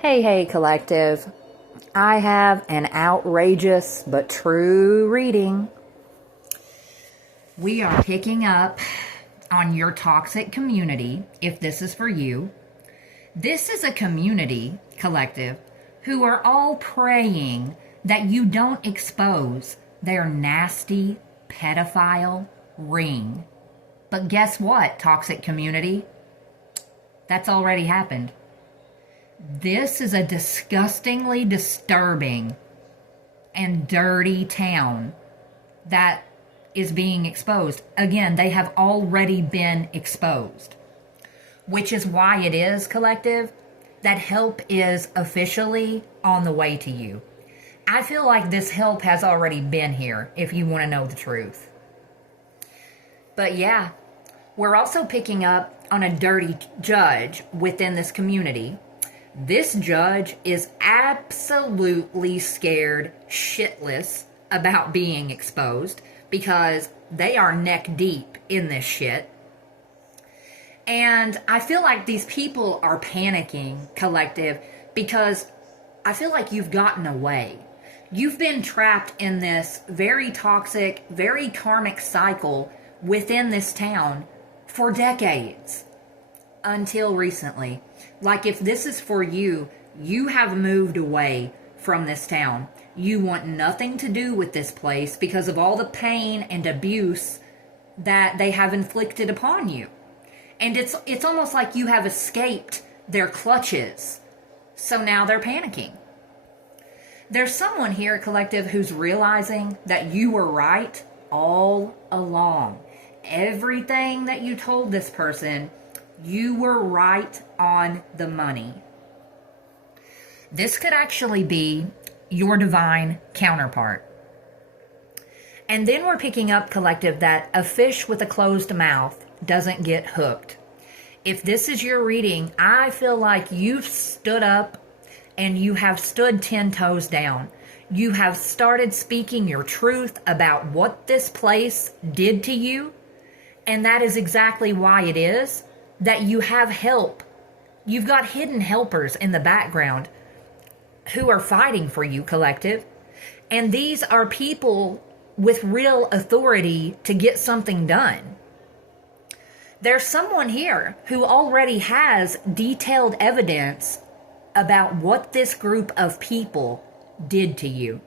Hey, collective. I have an outrageous but true reading. We are picking up on your toxic community, if this is for you. This is a community, collective, who are all praying that you don't expose their nasty pedophile ring. But guess what, toxic community? That's already happened. This is a disgustingly disturbing and dirty town that is being exposed. Again, they have already been exposed, which is why it is, collective, that help is officially on the way to you. I feel like this help has already been here, if you want to know the truth. But yeah, we're also picking up on a dirty judge within this community. This judge is absolutely scared shitless about being exposed because they are neck deep in this shit. And I feel like these people are panicking, collective, because I feel like you've gotten away. You've been trapped in this very toxic, very karmic cycle within this town for decades. Until recently. Like, if this is for you, you have moved away from this town. You want nothing to do with this place because of all the pain and abuse that they have inflicted upon you. And it's almost like you have escaped their clutches. So now they're panicking. There's someone here, collective, who's realizing that you were right all along. Everything that you told this person, you were right on the money. This could actually be your divine counterpart. And then we're picking up, collective, that a fish with a closed mouth doesn't get hooked. If this is your reading, I feel like you've stood up and you have stood 10 toes down. You have started speaking your truth about what this place did to you. And that is exactly why it is that you have help. You've got hidden helpers in the background who are fighting for you, collective. And these are people with real authority to get something done. There's someone here who already has detailed evidence about what this group of people did to you.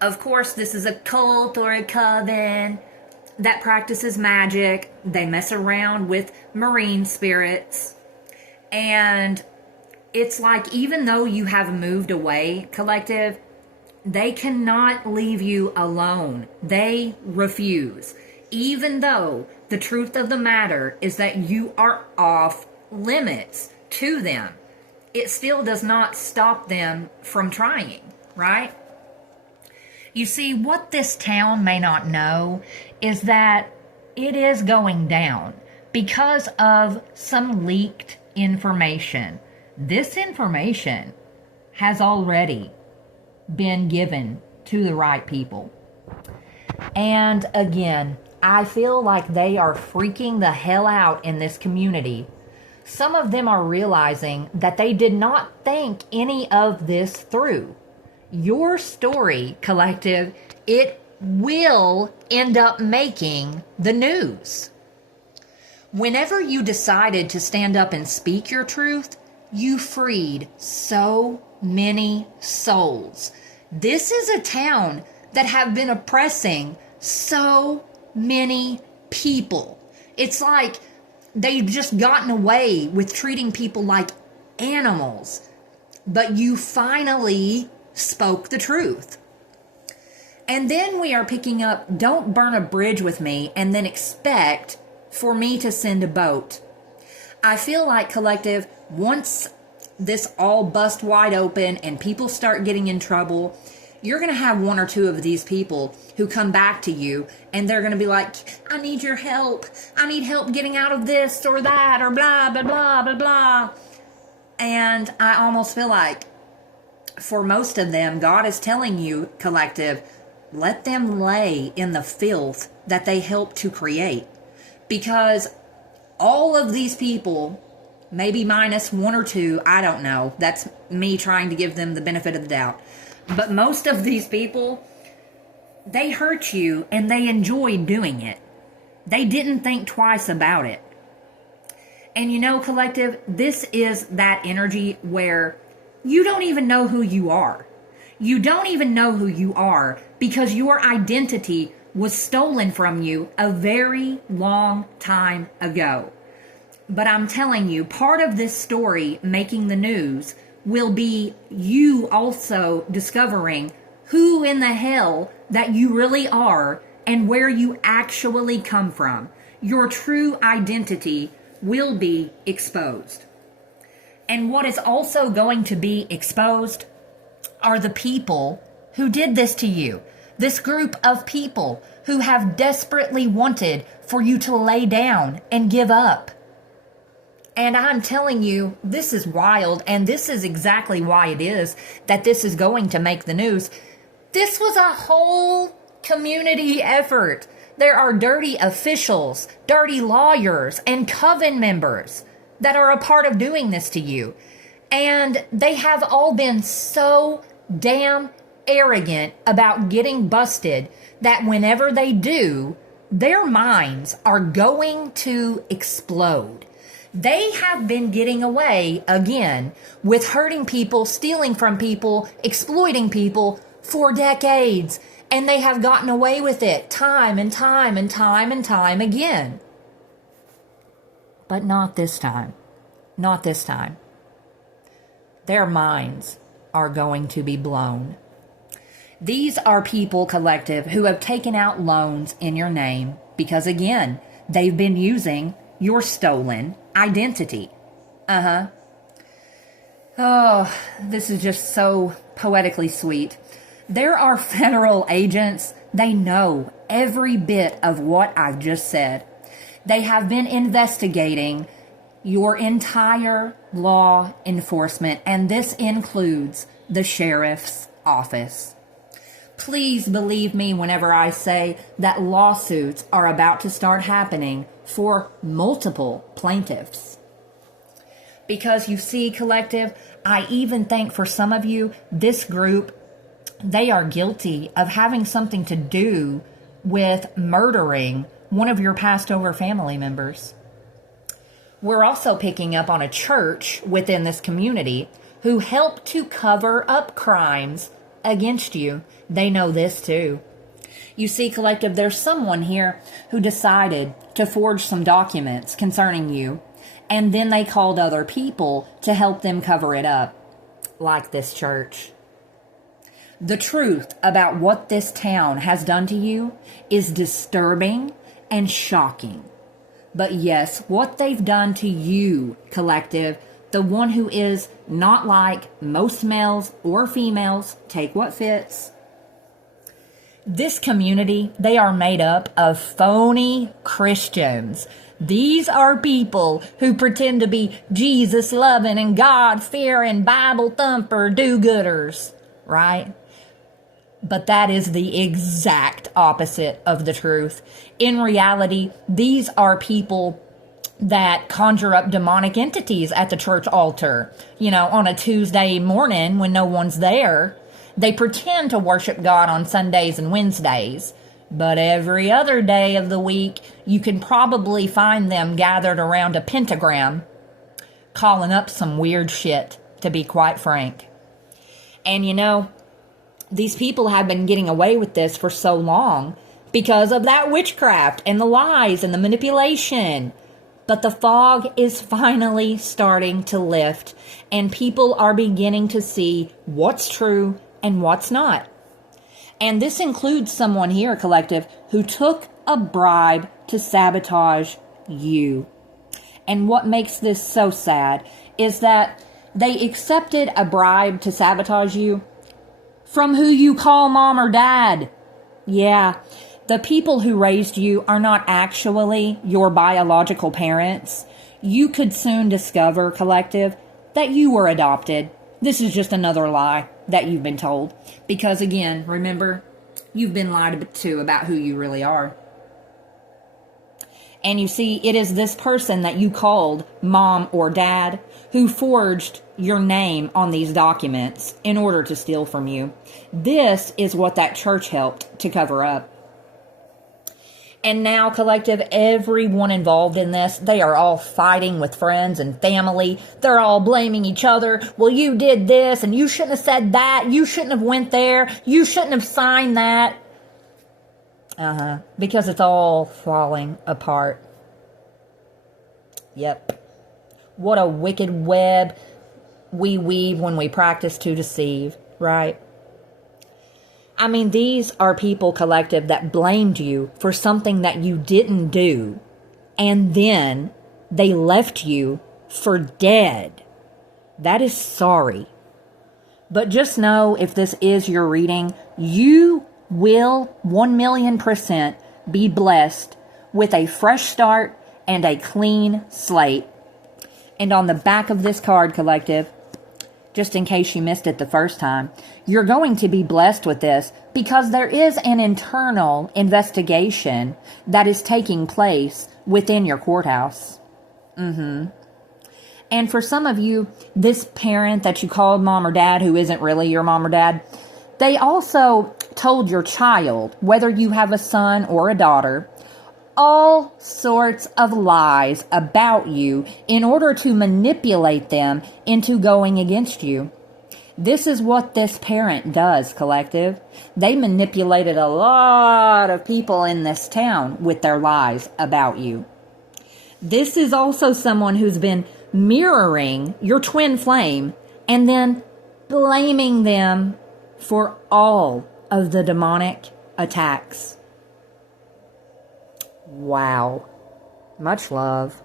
Of course, this is a cult or a coven that practices magic. They mess around with marine spirits. And it's like, even though you have moved away, collective, they cannot leave you alone. They refuse. Even though the truth of the matter is that you are off limits to them, it still does not stop them from trying, right? You see, what this town may not know is that it is going down because of some leaked information. This information has already been given to the right people. And again, I feel like they are freaking the hell out in this community. Some of them are realizing that they did not think any of this through. Your story, collective, it will end up making the news. Whenever you decided to stand up and speak your truth, you freed so many souls. This is a town that have been oppressing so many people. It's like they've just gotten away with treating people like animals. But you finally spoke the truth. And then we are picking up, don't burn a bridge with me and then expect for me to send a boat. I feel like, collective, once this all bust wide open and people start getting in trouble, you're going to have one or two of these people who come back to you and they're going to be like, I need your help. I need help getting out of this or that or blah, blah, blah, blah, blah. And I almost feel like for most of them, God is telling you, collective, let them lay in the filth that they helped to create. Because all of these people maybe minus one or two. I don't know. That's me trying to give them the benefit of the doubt. But most of these people, they hurt you and they enjoyed doing it. They didn't think twice about it. And you know, collective, this is that energy where you don't even know who you are. You don't even know who you are because your identity was stolen from you a very long time ago. But I'm telling you, part of this story making the news will be you also discovering who in the hell that you really are and where you actually come from. Your true identity will be exposed. And what is also going to be exposed are the people who did this to you. This group of people who have desperately wanted for you to lay down and give up. And I'm telling you, this is wild, and this is exactly why it is that this is going to make the news. This was a whole community effort. There are dirty officials, dirty lawyers, and coven members that are a part of doing this to you. And they have all been so damn arrogant about getting busted that whenever they do, their minds are going to explode. They have been getting away again with hurting people, stealing from people, exploiting people for decades. And they have gotten away with it time and time and time and time again. But not this time. Not this time. Their minds are going to be blown. These are people, collective, who have taken out loans in your name because, again, they've been using your stolen identity. Oh, this is just so poetically sweet. There are federal agents. They know every bit of what I've just said. They have been investigating your entire law enforcement, and this includes the sheriff's office. Please believe me whenever I say that lawsuits are about to start happening for multiple plaintiffs. Because you see, collective, I even think for some of you, this group, they are guilty of having something to do with murdering one of your passed over family members. We're also picking up on a church within this community who helped to cover up crimes against you. They know this too. You see, collective, there's someone here who decided to forge some documents concerning you, and then they called other people to help them cover it up, like this church. The truth about what this town has done to you is disturbing and shocking. But yes, what they've done to you, collective, the one who is not like most males or females, take what fits. This community, they are made up of phony Christians. These are people who pretend to be Jesus-loving and God-fearing, Bible-thumper do-gooders, right? But that is the exact opposite of the truth. In reality, these are people that conjure up demonic entities at the church altar. You know, on a Tuesday morning when no one's there. They pretend to worship God on Sundays and Wednesdays. But every other day of the week, you can probably find them gathered around a pentagram, calling up some weird shit, to be quite frank. And you know, these people have been getting away with this for so long because of that witchcraft and the lies and the manipulation. But the fog is finally starting to lift, and people are beginning to see what's true and what's not. And this includes someone here, collective, who took a bribe to sabotage you. And what makes this so sad is that they accepted a bribe to sabotage you from who you call mom or dad. Yeah, the people who raised you are not actually your biological parents. You could soon discover, collective, that you were adopted. This is just another lie that you've been told. Because again, remember, you've been lied to about who you really are. And you see, it is this person that you called mom or dad who forged your name on these documents in order to steal from you. This is what that church helped to cover up. And now, collective, everyone involved in this, they are all fighting with friends and family. They're all blaming each other. Well, you did this, and you shouldn't have said that. You shouldn't have went there. You shouldn't have signed that. Because it's all falling apart. Yep. What a wicked web we weave when we practice to deceive, right? I mean, these are people, collective, that blamed you for something that you didn't do, and then they left you for dead. That is sorry. But just know, if this is your reading, you will 1,000,000% be blessed with a fresh start and a clean slate. And on the back of this card, collective, just in case you missed it the first time, you're going to be blessed with this because there is an internal investigation that is taking place within your courthouse. And for some of you, this parent that you called mom or dad, who isn't really your mom or dad, they also told your child, whether you have a son or a daughter, all sorts of lies about you in order to manipulate them into going against you. This is what this parent does, collective. They manipulated a lot of people in this town with their lies about you. This is also someone who's been mirroring your twin flame and then blaming them for all of the demonic attacks. Wow. Much love.